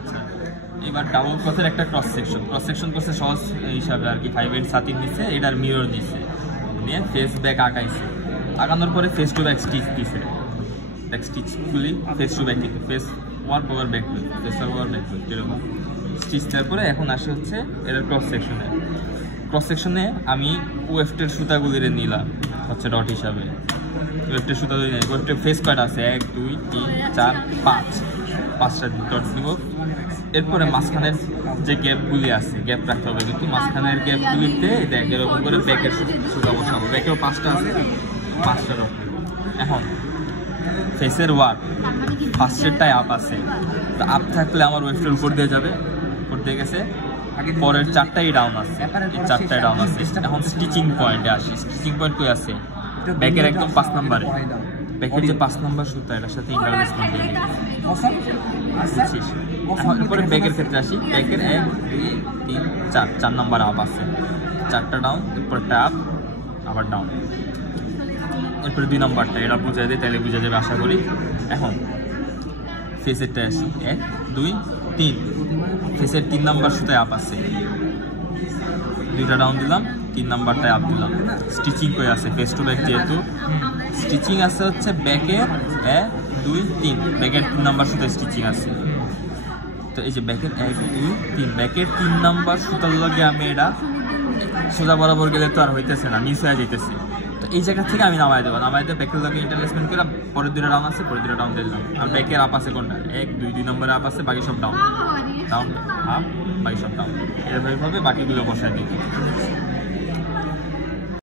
আচ্ছা, এবার ডাবল ক্রসের একটা ক্রস সেকশন করছে সহজ হিসাবে আর কি, 5/8 ছাতির নিচে, এটার মিরর নিচে নিয়ে ফেস ব্যাক আঁকাইছে। আঁকানোর পরে ফেস টু ব্যাক স্টিচ দিছে, ব্যাক স্টিচগুলি ফেস টু ব্যাক কিন্তু face work over back face over back এরকম স্টিচ দেওয়ার পরে এখন আসে হচ্ছে এটার ক্রস সেকশনে আমি ওয়েফটের সুতাগুলিরে নিলাম হচ্ছে ডট হিসাবে। ওয়েফটের সুতাগুলি নেই, ওয়েফটের ফেস কয়টা আছে 1 2 3 4 5টা ডট দিব। এরপরে মাঝখানের যে গ্যাপগুলি আছে, গ্যাপ রাখতে হবে কিন্তু মাঝখানের গ্যাপগুলিতে দেখ এরকম করে ব্যাকের সুতা বসাবো। ব্যাকেও 5টা আছে, 5টা ডট দিব। এখন ফেসের ওয়ার্ক ফার্স্টেরটাই আপ আছে, তো আপ থাকলে আমার ওয়েফটের উপর দিয়ে যাবে, উপর দিয়ে গেছে। পরের 4টাই ডাউন আছে, 4টাই ডাউন আছে। এখন স্টিচিং পয়েন্টে আসি। স্টিচিং পয়েন্ট কই আছে? ব্যাকের একদম 5 নম্বরে, ব্যাকের যে 5 নম্বর সুতা এটার সাথে ইন্টারলেসমেন্ট দিয়ে দিই। এখন এরপরে ব্যাকের ক্ষেত্রে আসি। ব্যাকের 1 2 3 4 নম্বর আপ আছে, 4টা ডাউন, এরপরটা আপ আবার ডাউন। এরপরে 2 নম্বরটা এটা বুঝাই দিই, তাহলে বুঝা যাবে আশা করি। এখন ফেসেরটা আসি 1 2 3, ফেসের 3 নম্বর সুতায় আপ আছে, 2টা ডাউন দিলাম, 3 নম্বরটায় আপ দিলাম। স্টিচিং কই আছে? ফেস টু ব্যাক যেহেতু স্টিচিং আছে হচ্ছে ব্যাকের 1 2 3, ব্যাকের 3 নম্বর সুতায় স্টিচিং আছে। তো এই যে ব্যাকের 1 2 3, ব্যাকের 3 নম্বর সুতার লগে আমি এটা সোজা বরাবর গেলে তো আর হইতেছে না, মিস হয়ে যাইতেছে। তো এই জায়গা থেকে আমি নামাই দেবো, নামাই দিয়ে ব্যাকের লগে ইন্টারলেসমেন্ট করে পরের 2টা ডাউন আছে, পরের 2টা ডাউন দিলাম। আর ব্যাকের আপ আছে কোনটা? 1 2 নম্বরে আপ আছে, বাকি সব ডাউন ডাউন আপ, বাকি সব ডাউন। এভাবে বাকিগুলো বসাই দিই।